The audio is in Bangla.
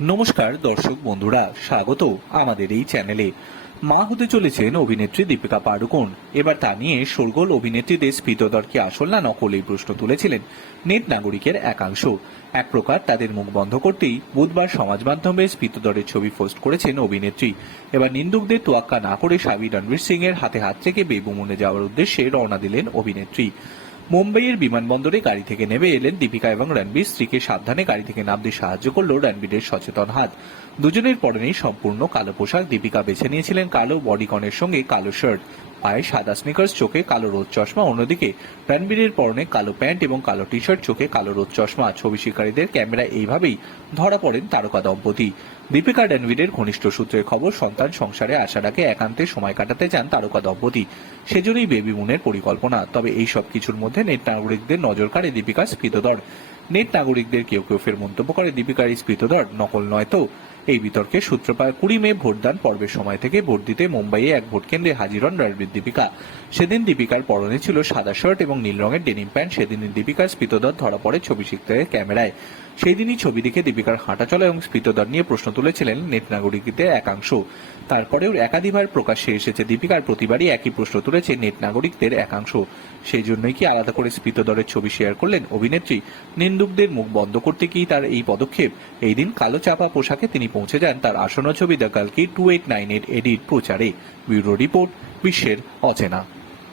নমস্কার দর্শক বন্ধুরা, স্বাগত আমাদের এই চ্যানেলে। মা হতে চলেছেন অভিনেত্রী দীপিকা পাড়ুকোন। এবার তা নিয়ে শোরগোল অভিনেত্রীদের স্ফীতদর কি আসল না নকল এই প্রশ্ন তুলেছিলেন নেট নাগরিকের একাংশ। এক প্রকার তাদের মুখ বন্ধ করতেই বুধবার সমাজ মাধ্যমে স্ফীতদরের ছবি পোস্ট করেছেন অভিনেত্রী। এবার নিন্দুকদের তোয়াক্কা না করে স্বামী রণবীর সিং এর হাতে হাত থেকে বেবুমনে যাওয়ার উদ্দেশ্যে রওনা দিলেন অভিনেত্রী। মুম্বাইয়ের বিমানবন্দরে গাড়ি থেকে নেমে এলেন দীপিকা এবং রণবীর। স্ত্রীকে সাবধানে গাড়ি থেকে নামতে সাহায্য করল রণবীরের সচেতন হাত। দুজনের পরনেই সম্পূর্ণ কালো পোশাক দীপিকা বেছে নিয়েছিলেন কালো বডিকনের সঙ্গে কালো শার্ট পায়ে সাদা স্নিকার্স চোখে কালো রোদ চশমা, অন্যদিকে রণবীরের পরনে কালো প্যান্ট এবং কালো টি শার্ট চোখে কালো রোদ চশমা। ছবি শিকারীদের ক্যামেরা এইভাবেই ধরা পড়েন তারকা দম্পতি। দীপিকা রণবীরের ঘনিষ্ঠ সূত্রের খবর, সন্তান সংসারে আসার একান্তে সময় কাটাতে চান তারকা দম্পতি। সেজন্যই বেবি মুনের পরিকল্পনা। তবে এই সব কিছুর মধ্যে নেট নাগরিকদের নজর কাড়ে দীপিকার স্ফীতদর। নেট নাগরিকদের কেউ কেউ ফের মন্তব্য করে, দীপিকার এই স্ফীতদর নকল নয় তো? এই বিতর্কে সূত্রপাত কুড়ি মে ভোটদান পর্বের সময় থেকে ভোট দিতে মুম্বাইয়ে এক ভোট কেন্দ্রে হাজির হন রণবীর দীপিকা। সেদিন দীপিকার পরনে ছিল সাদা শার্ট এবং নীল রঙের ডেনিম প্যান্ট। সেদিন দীপিকার স্পিতদর ধরা পড়ে ছবি শিখতে ক্যামেরায়। সেই দিনই ছবি দেখে দীপিকার হাঁটাচলা এবং স্ফীতদর নিয়ে প্রশ্ন তুলেছিলেন নেট নাগরিকদের একাংশ। তারপরেও একাধিবার প্রকাশ্যে এসেছে দীপিকার প্রতিবারই একই প্রশ্ন তুলেছে নেট নাগরিকদের একাংশ। সেই জন্যই কি আলাদা করে স্ফীতদরের ছবি শেয়ার করলেন অভিনেত্রী? নিন্দুকদের মুখ বন্ধ করতে কি তার এই পদক্ষেপ? এই দিন কালো চাপা পোশাকে তিনি পৌঁছে যান তার আসন্ন ছবি the কালকি two eight nine eight AD প্রচারে। ব্যুরো রিপোর্ট, বিশ্বের অচেনা।